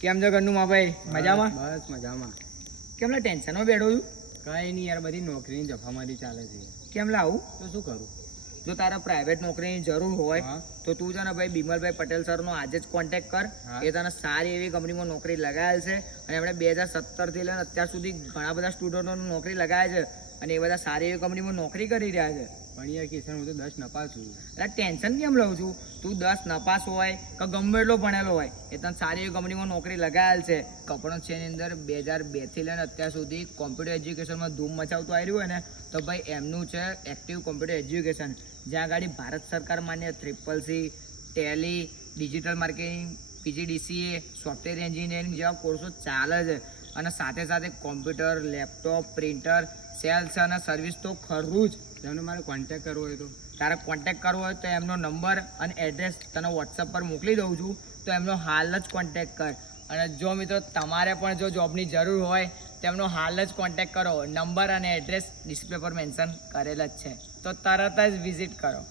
કેમ છો ઘરનું માં ભાઈ? મજામાં? બસ મજામાં. કેમ લા ટેન્શનમાં બેઠો છું? કઈ નહીં યાર બધી નોકરીની જફામારી ચાલે છે. કેમ લા આવું? તો શું કરું? જો તારા પ્રાઇવેટ નોકરીની જરૂર હોય તો તું છે ને ભાઈ બિમલભાઈ પટેલ સરનો આજે જ કોન્ટેક્ટ કર. એ તને સારી એવી કંપનીમાં નોકરી લગાવેલ છે. અને એમણે બે હજાર સત્તરથી લઈને અત્યાર સુધી ઘણા બધા સ્ટુડન્ટોની નોકરી લગાવે છે. અને એ બધા સારી એવી કંપનીમાં નોકરી કરી રહ્યા છે. પણ યાર હું તો દસ નપાસ છું. એટલે ટેન્શન કેમ લઉં છું? તું દસ નપાસ હોય કે ગમે એટલો ભણેલો હોય, એ તને સારી એવી કંપનીમાં નોકરી લગાવેલ છે. કપડો છે એની અંદર બે હજાર બેથી લઈને અત્યાર સુધી કોમ્પ્યુટર એજ્યુકેશનમાં ધૂમ મચાવતું આવી રહ્યું હોય ને, તો ભાઈ એમનું છે એક્ટિવ કોમ્પ્યુટર એજ્યુકેશન જ્યાં આગળ ભારત સરકાર માન્ય triple C Tally digital marketing PGDCA software engineering જેવા કોર્સો ચાલે છે. અને સાથે સાથે કોમ્પ્યુટર લેપટોપ પ્રિન્ટર સેલ્સ અને સર્વિસ તો ખરું જ. તેમને મારે કોન્ટેક કરવો હોય તો. તારે કોન્ટેક કરવો હોય તો એમનો નંબર અને એડ્રેસ તને વોટ્સઅપ પર મોકલી દઉં છું તો એમનો હાલ જ કોન્ટેક કર. અને જો મિત્રો તમારે પણ જો જોબની જરૂર હોય તો એમનો હાલ જ કોન્ટેક કરો. નંબર અને એડ્રેસ ડિસ્પ્લે પર મેન્શન કરેલ જ છે. તો તરત જ વિઝિટ કરો.